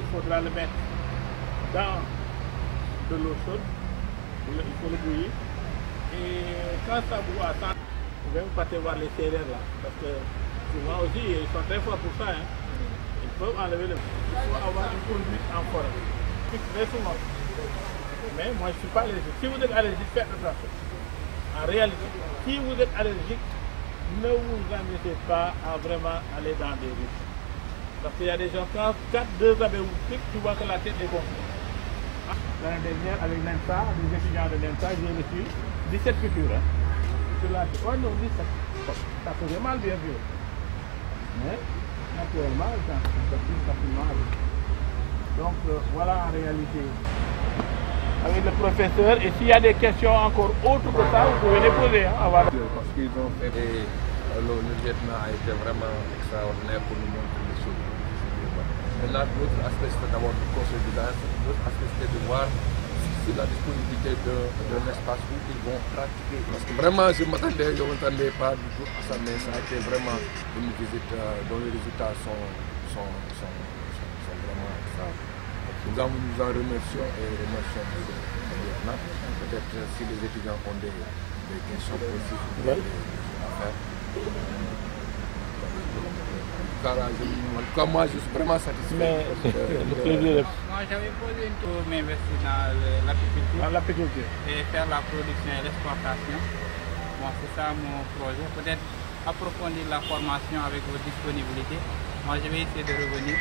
il faudra le mettre dans de l'eau chaude, il faut le bouillir. Et quand ça bout à temps, vous pouvez pas voir les serrères là, parce que souvent aussi ils sont très forts pour ça. Hein. Ils peuvent enlever le. Il faut avoir une conduite en forêt. Très souvent. Mais moi je ne suis pas allergique. Si vous êtes allergique, faites attention. En réalité, si vous êtes allergique, ne vous embêtez pas à vraiment aller dans des risques. Parce qu'il y a des gens, quand 2 abeilles vous piquent, tu vois que la tête est gonflée. L'année dernière, avec l'ENSA, les étudiants de l'ENSA, j'ai reçu 17 piqûres. Hein, sur la tête. Oh non, 17. Ça faisait mal, bien sûr. Mais, naturellement, ça plus facilement. Donc, voilà en réalité. Avec le professeur, et s'il y a des questions encore autres que ça, vous pouvez les poser. Hein, parce qu'ils ont fait le lieutenant a été vraiment extraordinaire pour nous montrer les choses. Maintenant, l'autre aspect, c'était d'abord du conseil de danse, l'autre aspect, c'était de voir si la disponibilité d'un espace où ils vont pratiquer. Parce que vraiment, je ne m'attendais pas du tout à ça, mais ça a été vraiment une visite dont les résultats sont vraiment extraordinaires. Nous en remercions et remercions le lieutenant. Peut-être si les étudiants ont des questions précises à faire. En tout cas, moi, je suis vraiment satisfait. Moi, j'avais posé une tour m'investir dans l'apiculture et faire la production et l'exportation. Bon, c'est ça mon projet. Peut-être approfondir la formation avec vos disponibilités. Moi, je vais essayer de revenir,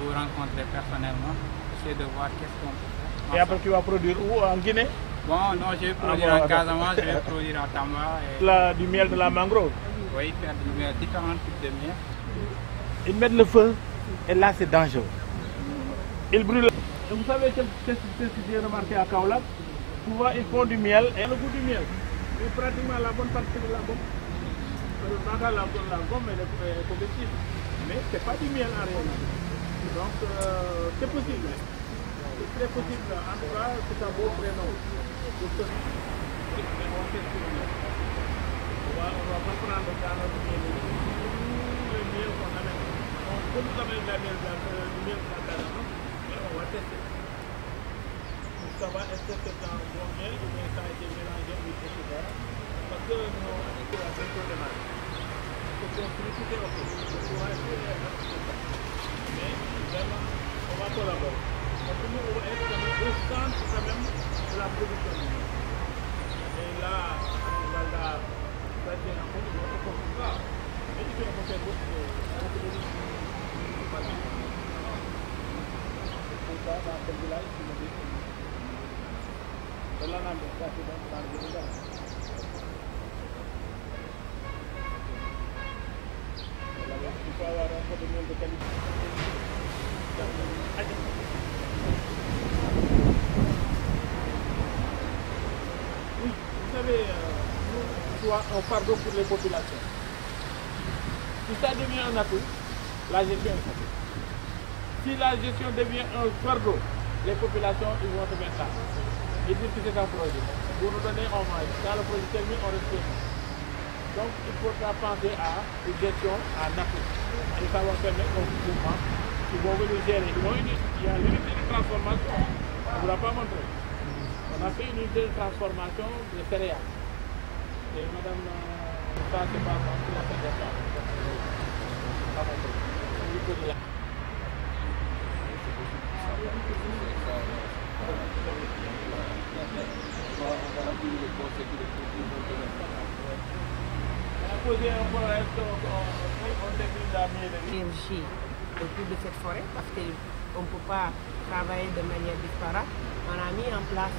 vous rencontrer personnellement, essayer de voir qu'est-ce qu'on peut faire. Et après, tu vas produire où? En Guinée? Bon, non, je vais produire en Casamance, je vais produire en Tamba. Du miel de la mangrove? Oui, faire du miel, différents types de miel. Ils mettent le feu, et là, c'est dangereux. Ils brûlent. Et vous savez qu'est-ce que j'ai remarqué à Kaolack? Souvent, ils font du miel, et le goût du miel, c'est pratiquement la bonne partie de la gomme. La gomme, elle est comestible. Mais ce n'est pas du miel en réalité. Donc, c'est possible. C'est très possible. En tout cas, c'est un beau prénom. On va pas prendre dans notre miel. Tous les miels qu'on amène. On peut nous amener du miel de la Casamance, mais on va tester. Pour savoir est-ce que c'est un bon miel ou bien ça a été mélangé avec des choses. Parce que nous, on est à un peu de mal. Mais vraiment, on va collaborer. Parce que nous, on va être au centre quand même de la production. Et là, on va la traiter en compte de notre contrat. Et puis, on va faire beaucoup de choses. Pour ça, dans ce village, c'est le début. C'est là, on a fait dans le village. Il faut avoir un peu de miel de qualité. Oui, vous savez, nous, on fardeau pour les populations. Si ça devient un atout, la gestion est facile. Si la gestion devient un fardeau, les populations ils vont se mettre là. Ils disent que c'est un projet. Vous nous donnez en maille. Quand le projet termine, on respecte. Donc, il faudra penser à une gestion en Afrique. Et ça va permettre aux mouvements qui vont venir gérer. Il y a l'unité de transformation, on ne vous l'a pas montré. On a fait une unité de transformation de céréales. Et madame, ça c'est pas ça, c'est la fédération. Pas montré. Énergie autour de cette forêt parce qu'on ne peut pas travailler de manière disparate. On a mis en place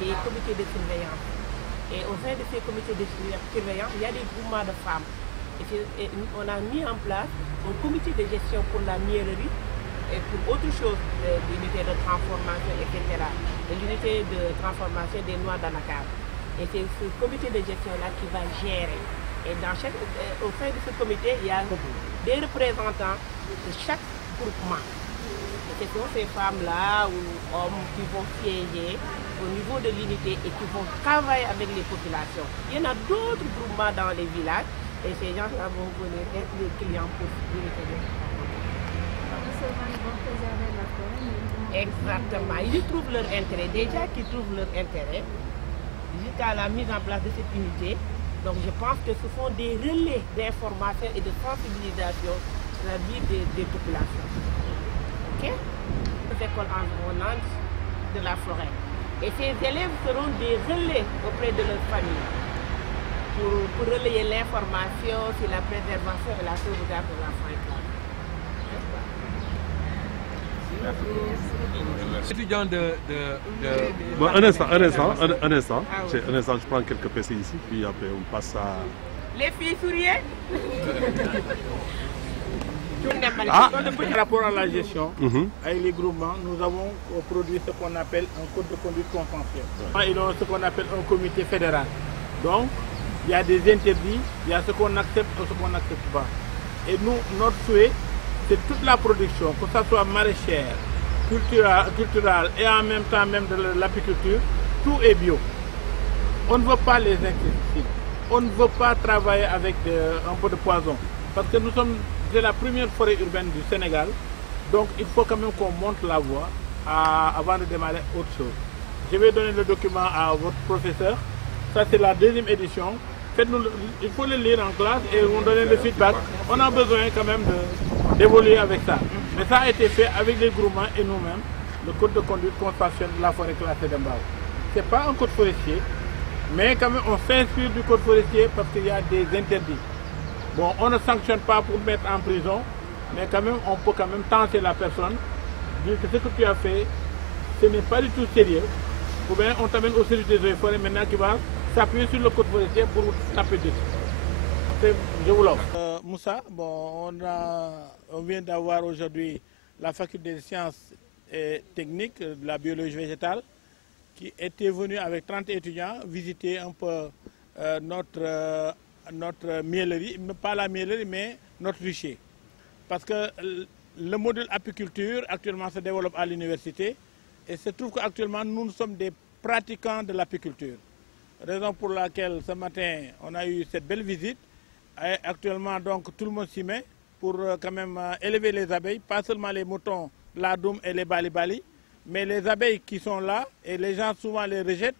des comités de surveillance. Et au sein de ces comités de surveillance, il y a des groupements de femmes. Et on a mis en place un comité de gestion pour la miellerie et pour autre chose, l'unité de transformation, etc. L'unité de transformation des noix d'anacarde. Et c'est ce comité de gestion-là qui va gérer. Et au sein de ce comité, il y a des représentants de chaque groupement. Et ce sont ces femmes-là ou hommes qui vont siéger au niveau de l'unité et qui vont travailler avec les populations. Il y en a d'autres groupements dans les villages et ces gens-là vont venir être les clients pour l'unité de seulement ils vont préserver la forêt, mais ils vont... Exactement. Ils y trouvent leur intérêt. Déjà qu'ils trouvent leur intérêt jusqu'à la mise en place de cette unité. Donc je pense que ce sont des relais d'information et de sensibilisation à la vie des populations. Ok? Les écoles environnantes de la forêt. Et ces élèves seront des relais auprès de leur famille pour relayer l'information sur la préservation et la sauvegarde de l'enfant et Étudiant Bon, un instant, je prends quelques PC ici, puis après on passe à... Les filles souriez. Par rapport à la gestion, avec les groupements, nous avons produit ce qu'on appelle un code de conduite consensuel. Ils ont ce qu'on appelle un comité fédéral. Donc, il y a des interdits, il y a ce qu'on accepte et ce qu'on n'accepte pas. Et nous, notre souhait, c'est toute la production, que ce soit maraîchère, culturelle et en même temps même de l'apiculture, tout est bio. On ne veut pas les insecticides. On ne veut pas travailler avec un peu de poison. Parce que nous sommes la première forêt urbaine du Sénégal. Donc il faut quand même qu'on monte la voie avant de démarrer autre chose. Je vais donner le document à votre professeur. Ça c'est la deuxième édition. Il faut le lire en classe et vous donner le feedback. On a besoin quand même d'évoluer avec ça. Mais ça a été fait avec les groupements et nous-mêmes. Le code de conduite consensuelle de la forêt classée d'Embao. Ce n'est pas un code forestier. Mais quand même, on s'inspire du code forestier parce qu'il y a des interdits. Bon, on ne sanctionne pas pour mettre en prison, mais quand même, on peut quand même tenter la personne, dire que ce que tu as fait, ce n'est pas du tout sérieux. Ou bien on t'amène au service des eaux et forêts maintenant qui va s'appuyer sur le code forestier pour taper dessus. Je vous l'offre. Moussa, bon, on vient d'avoir aujourd'hui la faculté des sciences et techniques de la biologie végétale, qui était venu avec 30 étudiants visiter un peu notre miellerie, pas la miellerie, mais notre rucher. Parce que le module apiculture actuellement se développe à l'université et il se trouve qu'actuellement nous sommes des pratiquants de l'apiculture. Raison pour laquelle ce matin on a eu cette belle visite. Et actuellement donc tout le monde s'y met pour quand même élever les abeilles, pas seulement les moutons, l'adoum et les bali-bali, mais les abeilles qui sont là, et les gens souvent les rejettent,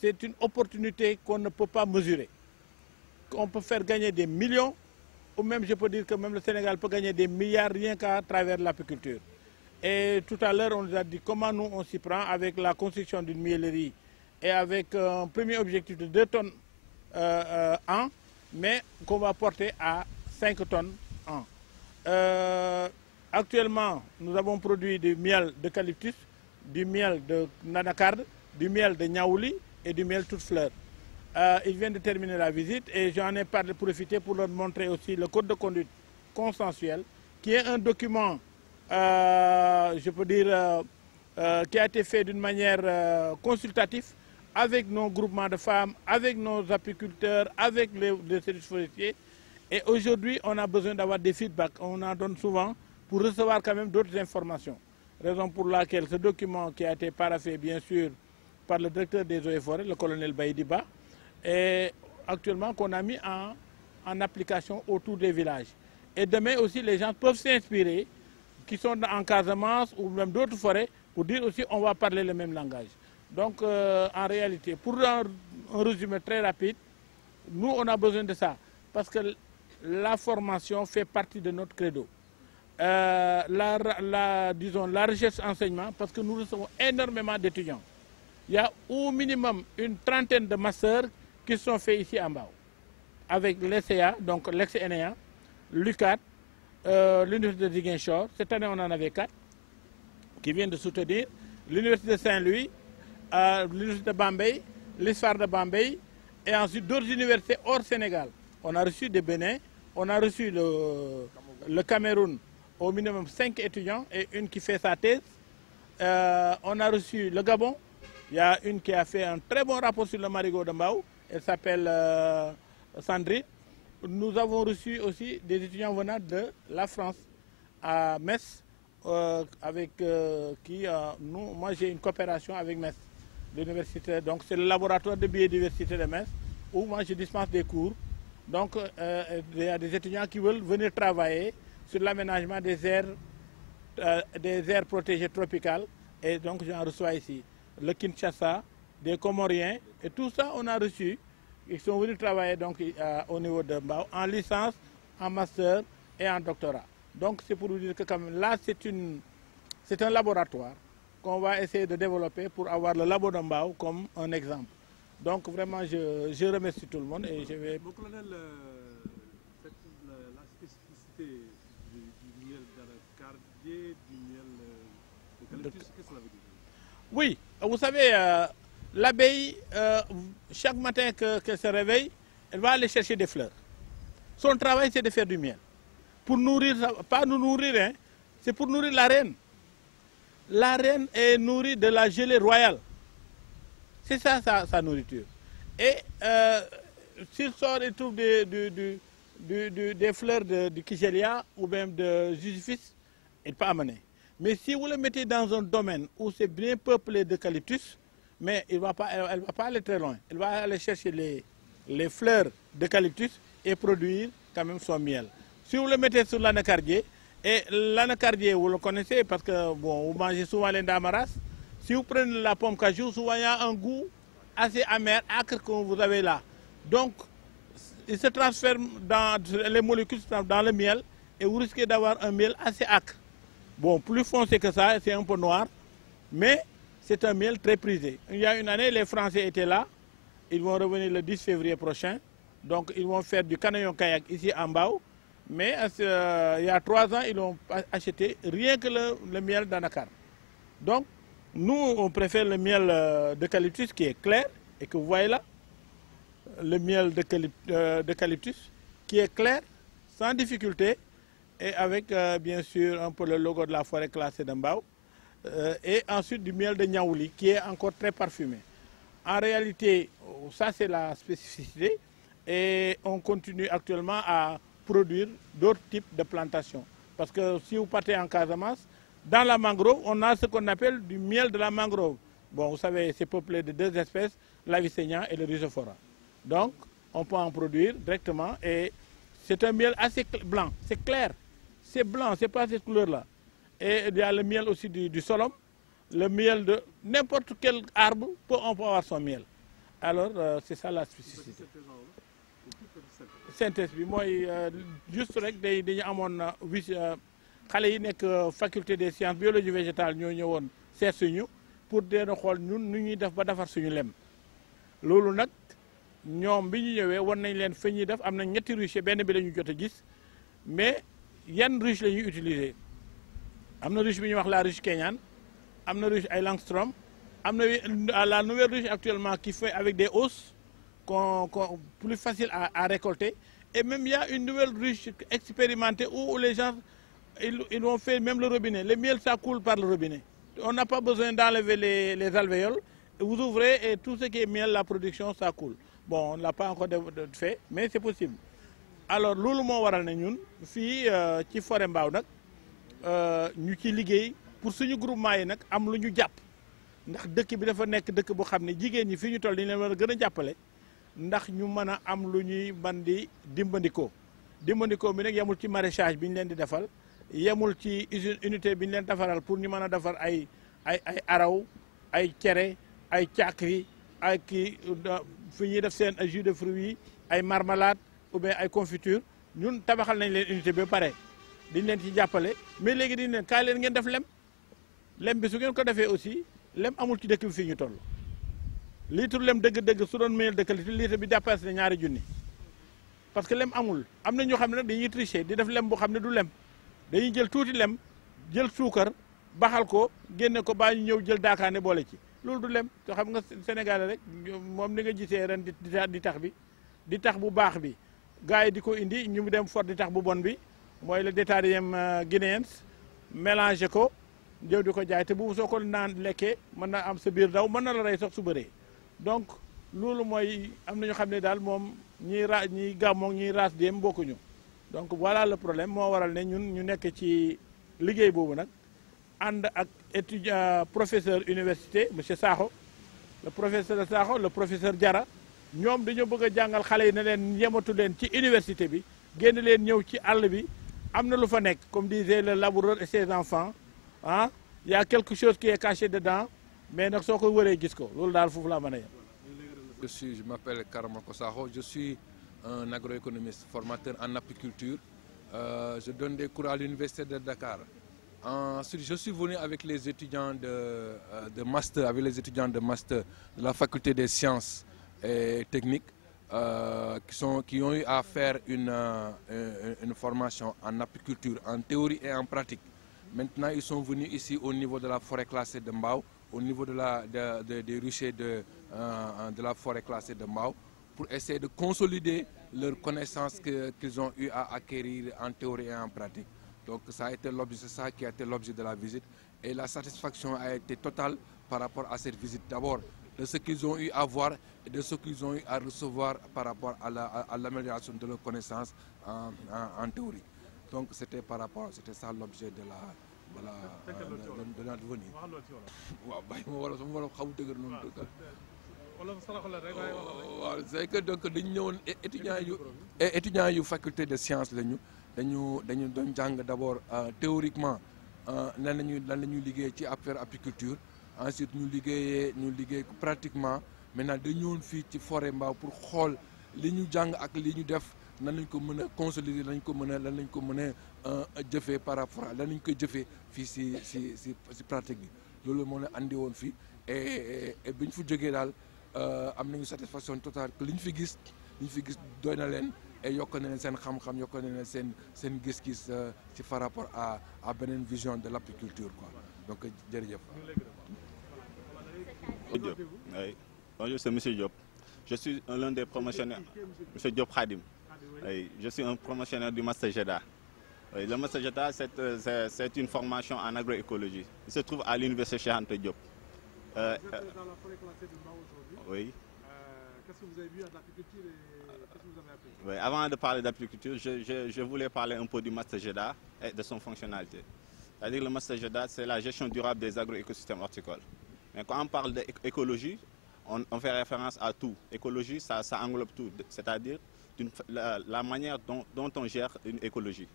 c'est une opportunité qu'on ne peut pas mesurer. On peut faire gagner des millions, ou même je peux dire que même le Sénégal peut gagner des milliards rien qu'à travers l'apiculture. Et tout à l'heure, on nous a dit comment nous on s'y prend avec la construction d'une miellerie et avec un premier objectif de 2 tonnes an, mais qu'on va porter à 5 tonnes an. Actuellement, nous avons produit du miel d'eucalyptus, du miel de nanacarde, du miel de niaouli et du miel toute fleur. Ils viennent de terminer la visite et j'en ai profité pour leur montrer aussi le code de conduite consensuel, qui est un document, je peux dire, qui a été fait d'une manière consultative avec nos groupements de femmes, avec nos apiculteurs, avec les services forestiers. Et aujourd'hui, on a besoin d'avoir des feedbacks. On en donne souvent pour recevoir quand même d'autres informations. Raison pour laquelle ce document qui a été paraphé, bien sûr, par le directeur des eaux et forêts, le colonel Baïdiba, est actuellement qu'on a mis en application autour des villages. Et demain aussi, les gens peuvent s'inspirer, qui sont en Casamance ou même d'autres forêts, pour dire aussi on va parler le même langage. Donc en réalité, pour un résumé très rapide, nous on a besoin de ça, parce que la formation fait partie de notre credo. Disons, la recherche-enseignement, parce que nous recevons énormément d'étudiants. Il y a au minimum une trentaine de masters qui sont faits ici en bas, avec l'ECA, donc l'ex-ENEA, l'UCAT, l'Université de Ziguinchor. Cette année, on en avait 4 qui viennent de soutenir, l'Université de Saint-Louis, l'Université de Bambey, l'ISFAR de Bambey, et ensuite d'autres universités hors Sénégal. On a reçu des Bénin, on a reçu le Cameroun, au minimum 5 étudiants et une qui fait sa thèse. On a reçu le Gabon. Il y a une qui a fait un très bon rapport sur le marigot de Mbao. Elle s'appelle Sandrine. Nous avons reçu aussi des étudiants venant de la France, à Metz, avec qui, moi j'ai une coopération avec Metz, l'université. Donc c'est le laboratoire de biodiversité de Metz, où moi je dispense des cours. Donc il y a des étudiants qui veulent venir travailler sur l'aménagement des aires des aires protégées tropicales, et donc j'en reçois ici. Le Kinshasa, des Comoriens, et tout ça on a reçu. Ils sont venus travailler donc, au niveau de Mbao, en licence, en master et en doctorat. Donc c'est pour vous dire que quand même, là c'est un laboratoire qu'on va essayer de développer pour avoir le labo de Mbao comme un exemple. Donc vraiment je remercie tout le monde et je vais... Mon colonel, la spécificité du miel d'anacardier, du miel d'eucalyptus, qu'est-ce que cela veut dire? Oui, vous savez, l'abeille, chaque matin qu'elle se réveille, elle va aller chercher des fleurs. Son travail, c'est de faire du miel. Pour nourrir, pas nous nourrir, hein, c'est pour nourrir la reine. La reine est nourrie de la gelée royale. C'est ça sa nourriture. Et s'il sort et trouve des fleurs de Kigelia ou même de Jujufis, il peut amener. Mais si vous le mettez dans un domaine où c'est bien peuplé d'eucalyptus, mais elle ne va pas aller très loin. Elle va aller chercher les fleurs d'eucalyptus et produire quand même son miel. Si vous le mettez sur l'anacardier, et l'anacardier, vous le connaissez parce que bon, vous mangez souvent les ndamaras. Si vous prenez la pomme cajou, souvent il y a un goût assez amer, acre que vous avez là. Donc, il se transforme dans les molécules dans le miel et vous risquez d'avoir un miel assez acre. Bon, plus foncé que ça, c'est un peu noir, mais c'est un miel très prisé. Il y a une année, les Français étaient là. Ils vont revenir le 10 février prochain. Donc, ils vont faire du canoë-kayak ici en Mbao. Mais il y a 3 ans, ils ont acheté rien que le miel d'anacar. Donc, nous, on préfère le miel d'eucalyptus qui est clair et que vous voyez là. Le miel d'eucalyptus qui est clair, sans difficulté, et avec bien sûr un peu le logo de la forêt classée de Mbao. Et ensuite du miel de Niaouli qui est encore très parfumé. En réalité, ça c'est la spécificité et on continue actuellement à produire d'autres types de plantations. Parce que si vous partez en Casamance, dans la mangrove, on a ce qu'on appelle du miel de la mangrove. Bon, vous savez, c'est peuplé de 2 espèces, l'Avicenia et le Rhizophora. Donc, on peut en produire directement et c'est un miel assez blanc, c'est clair, c'est blanc, c'est pas cette couleur-là. Et il y a le miel aussi du solom, le miel de n'importe quel arbre, on peut avoir son miel. Alors, c'est ça la spécificité. Synthèse bi mooy juste rek dañu amoon xale yi nekk faculté des sciences biologie végétale ñoo ñëwoon seet suñu pour deen xool ñun nu ñuy def ba defar suñu lem. loolu nag ñoom bi ñu ñëwee wan nañ leen fa ñuy def am na 2 ruches benn bi la ñu jot a gis mais yan ruche la ñuy utiliser. am na ruche bi ñuy wax la ruche keñaan am na ruche ay Langstrom am na la nouvelle ruche actuellement qui fait avec des hausses plus facile à récolter. Et même il y a une nouvelle ruche expérimentée où les gens ils vont faire même le robinet. Le miel, ça coule par le robinet. On n'a pas besoin d'enlever les alvéoles. Vous ouvrez et tout ce qui est miel, la production, ça coule. Bon, on ne l'a pas encore fait, mais c'est possible. Alors, loolu moo waral ne ñun fii ci forêt Mbao nag ñu ci liggéey pour suñu groupement yi nag am lu ñu jàpp ndax dëkk bi dafa nekk dëkk boo xam ne jigéen ñi fii ñu toll dañu leen war a gën a jàppale ndax ñu mën a am lu ñuy man di dimbandikoo bi nag yemul ci maraîchage bi ñu leen di defal yemul ci unité bi ñu leen defaral pour ñu mën a defar ay araw ay cere ay càkkri ay kii fi ñuy def seen jus de fruits yi ay marmelade ou bien ay confiture ñun tabaxal nañ leen unité bi ba pare diñ leen ci jàppale mais léegi diñ leen kaay leen ngeen def lem bi su ngeen ko defee aussi lem amul ci dëkk bi fii ñu toll litre lem dëgg-dëgg su doon miel de qualité litre bi dépassé na 2 junni parce que lem amul am na ñoo xam ne nag dañuy tricher di def lem boo xam ne du lem dañuy jël tuuti lem jël suukar baxal ko génne ko baa ñu ñëw jël daakaane boole ci loolu du lem te xam nga Sénégal rek moom ni nga gisee ren di tax bu baax bi gars yi di ko indi ñu dem for di tax bu bon bi mooy le Détarium guinéens mélangé ko jëw di ko jaay te bu soo ko naan lekkee mën na am sa biir daw mën na la rey sax su bëree donc loolu mooy am na ñu xam ne daal moom ñiy gàmmoog ñiy raas dem bokkuñu donc voilà le problème moo waral ne ñun ñu nekk ci liggéey boobu nag ànd ak étudiant professeur université monsieur Sakho le professeur Sakho le professeur Diarra ñoom dañoo bëgg a jàngal xale yi ne leen yematu leen ci université bi génn leen ñëw ci àll bi am na lu fa nekk comme disait le laboureur et ses enfants ah y a quelque chose qui est caché dedans mais nag soo ko wëree gis ko loolu daal foofu laa mën a yem. Je m'appelle Karamako Sakho, je suis un agroéconomiste formateur en apiculture. Je donne des cours à l'université de Dakar. Ensuite, je suis venu avec les étudiants de master, avec les étudiants de master de la faculté des sciences et techniques qui ont eu à faire une formation en apiculture, en théorie et en pratique. Maintenant, ils sont venus ici au niveau de la forêt classée de Mbao, au niveau des ruchers de la forêt classée de Mbao, pour essayer de consolider leurs connaissances qu'ils ont eu à acquérir en théorie et en pratique. Donc ça a été l'objet, c'est ça qui a été l'objet de la visite. Et la satisfaction a été totale par rapport à cette visite. D'abord, de ce qu'ils ont eu à voir et de ce qu'ils ont eu à recevoir par rapport à l'amélioration de leurs connaissances en théorie. Donc c'était ça l'objet de notre venue. C'est que donc dañu ñëwoon étudiants yu faculté de sciences lañu dañu doon jàng d'abord théoriquement lan la ñuy liggéey ci affaire apiculture. Ensuite ñu liggéey pratiquement maintenant dañu ñëwoon fii ci forêt Mbao pour xool li ñu jàng ak li ñu def nan lañ ko mën a consolider lan lañ ko mën a jëfee par rapport à lan lañ koy jëfee fii si pratique bi loolu moo la andi woon fii et bi ñu fa jógee daal am nañu satisfaction totale que li ñu fi gis doy na leen et yokk na leen seen xam-xam yokk na leen seen gis-gis ci par rapport à beneen vision de l'apiculture quoi donc jërëjëf. Oui. Bonjour, c'est M. Diop. Je suis l'un des promotionnaires. M. Diop Khadim. Oui, je suis un promotionnaire du Master JEDA. Oui, le Master JEDA, c'est une formation en agroécologie. Il se trouve à l'université Cheikh Anta Diop. Vous êtes dans la forêt classée de Mbao aujourd'hui. Oui. Qu'est-ce que vous avez vu à l'apiculture et qu'est-ce que vous avez appris? Oui, avant de parler d'apiculture, je voulais parler un peu du Master JEDA et de son fonctionnalité. C'est-à-dire le Master JEDA, c'est la gestion durable des agroécosystèmes horticoles. Mais quand on parle d'écologie, on fait référence à tout. Écologie, ça englobe tout, c'est-à-dire la manière dont on gère une écologie,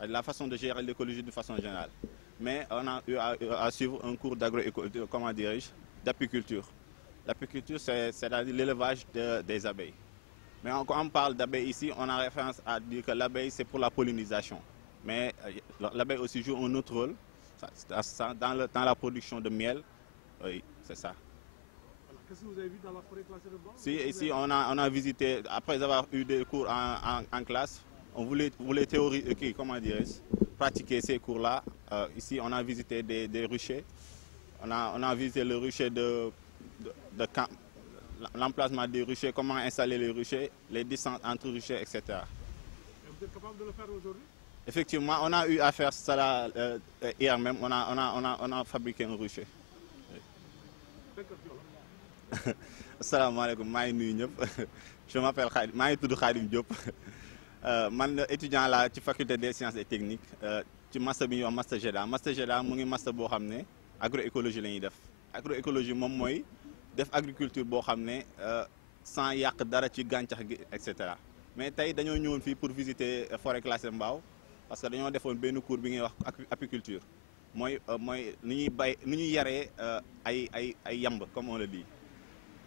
la façon de gérer l'écologie de façon générale. Mais on a eu à suivre un cours d'apiculture. L'apiculture, c'est-à-dire l'élevage des abeilles. Mais quand on parle d'abeilles ici, on a référence à dire que l'abeille, c'est pour la pollinisation. Mais l'abeille aussi joue un autre rôle dans la production de miel. Oui, c'est ça. Voilà. Qu'est-ce que vous avez vu dans la forêt classée de Mbao? Ici, on a visité, après avoir eu des cours en classe, on voulait pratiquer ces cours-là. Ici, on a visité des ruchers. On a visité le rucher de camp, l'emplacement des ruchers, comment installer les ruchers, les distances entre ruchers, etc. Et vous êtes capable de le faire aujourd'hui? Effectivement, on a eu à faire ça hier même. On a fabriqué un rucher. Asalaamaaleykum, maa ngi nuyu ñëpp. Je m'appelle Khadim, maa ngi tudd Khadim Diop. Man étudiant la ci faculté des sciences et techniques ci master bi ñuy wax master JEDA. Master JEDA mu ngi master boo xam ne agroécologie la ñuy def. Agroécologie moom mooy def agriculture boo xam ne sans yàq dara ci gàncax gi et cetera. Mais tey dañoo ñëwoon fii pour visiter forêt classée Mbao parce que dañoo defoon benn cours bi ñuy wax apiculture. mooy ni ñuy yaree ay yamb comme on le dit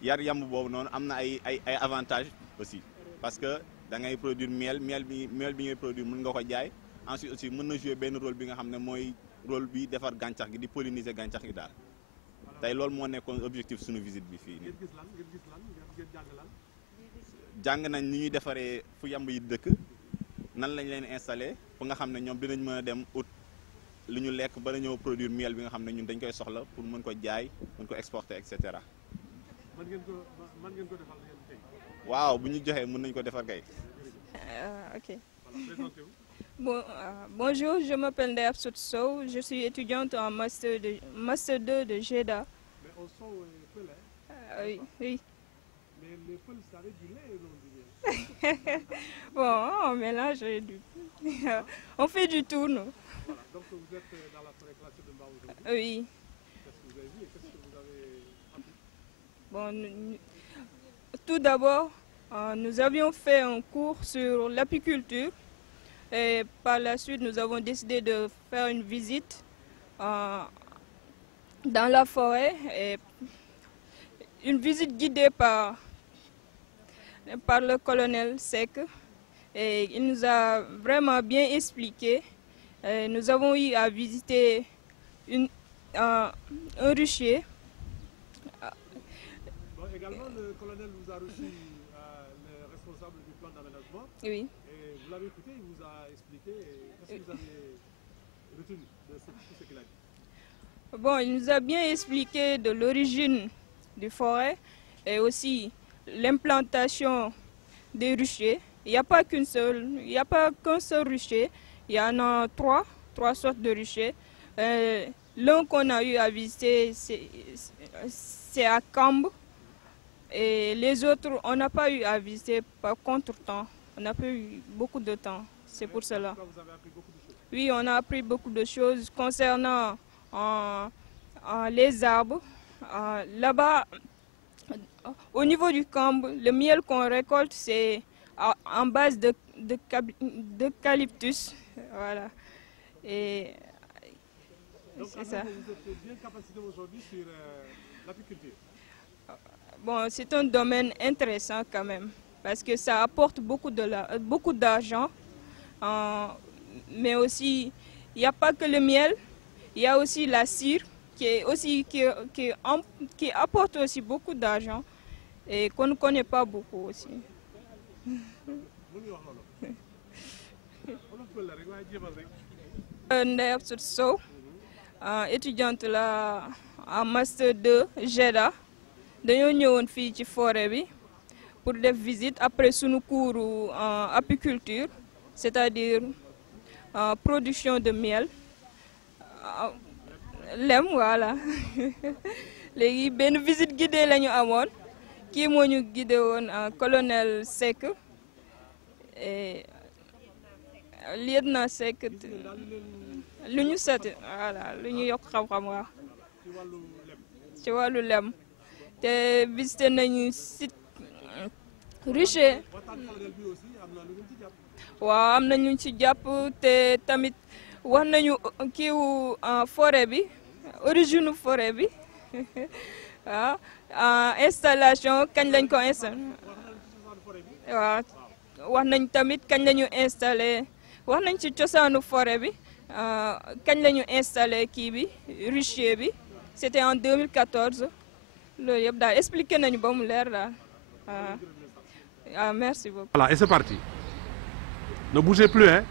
yar yamb boobu noonu am na ay avantages aussi parce que da ngay produire miel bi ngay produire mën nga ko jaay ensuite aussi mën na jouer benn rôle bi nga xam ne mooy rôle bi defar gàncax gi di polliniser gàncax gi daal tey loolu moo nekkoon objectif suñu visite bi fii nii. ngeen jàng lan. jàng nañ ni ñuy defaree fu yamb yi dëkk nan lañ leen installé fu nga xam ne ñoom dinañ mën a dem ut li ñu lekk ba ñëw produire miel bi nga xam ne ñun dañ koy soxla pour mën ko jaay mën ko exporter et cetera. mën ngeen ko defal ngeen tey. waaw bu ñu joxee mën nañ ko defar kay. Ok. Voilà, présentez-vous. Bonjour, je m'appelle Ndeye Absout Sow, je suis étudiante en master 2 de JEDA. Mais au son Peul, Oui, oui. Mais les Peuls, ça avait du lait et non du miel. Bon, on mélange du... on fait du tout, nous. Voilà, donc vous êtes dans la forêt classée de Mbao aujourd'hui. Oui. Qu'est-ce que vous avez vu et qu'est-ce que vous avez appris? Bon, tout d'abord, nous avions fait un cours sur l'apiculture et par la suite, nous avons décidé de faire une visite dans la forêt. Et une visite guidée par le colonel Seck. Et il nous a vraiment bien expliqué. Nous avons eu à visiter un rucher. Bon, également, le colonel vous a reçu, le responsable du plan d'aménagement. Oui. Et vous l'avez écouté, il vous a expliqué. Qu'est-ce que vous avez retenu de tout ce qu'il a dit? Bon, il nous a bien expliqué de l'origine du forêt et aussi l'implantation des ruchers. Il n'y a pas qu'un seul rucher, il y en a trois sortes de ruchers. L'un qu'on a eu à visiter, c'est à Kamb. Et les autres, on n'a pas eu à visiter par contre-temps. On n'a pas eu beaucoup de temps, c'est pour cela. Vous avez appris beaucoup de choses. Oui, on a appris beaucoup de choses concernant les arbres. Là-bas, au niveau du Kamb, le miel qu'on récolte, c'est en base d'eucalyptus. Voilà. Et c'est ça. Vous êtes bien capacité aujourd'hui sur l'apiculture. Bon, c'est un domaine intéressant quand même, parce que ça apporte beaucoup d'argent. Mais aussi, il n'y a pas que le miel, il y a aussi la cire qui apporte aussi beaucoup d'argent et qu'on ne connaît pas beaucoup aussi. Ndeye Absatou Sow, étudiante là en master 2 GEDA. Dañoo ñëwoon fii ci forêt bi pour def visite après sunu cours en apiculture, c'est-à-dire production de miel. Lem voilà. Léegi benn visite guidée la ñu amoon. Kii moo ñu guidé woon colonel Seck et lieutenant Seck. Lu ñu sati voilà lu ñu yokk xam-xam waaw. Ci wàllu lem. Te visité nañu site rucher. Waaw am na ñu ci jàpp te tamit wax nañu kiiwu forêt bi origine forêt bi waaw installation kañ lañ ko installé waaw wax nañ tamit kañ lañu installé wax nañ ci cosaanu forêt bi kañ lañu installé kii bi rucher bi c'était en 2014 loolu yëpp daal expliqué nañu ba mu leer daal merci beaucoup. Voilà, et c'est parti. Ne bougez plus, hein.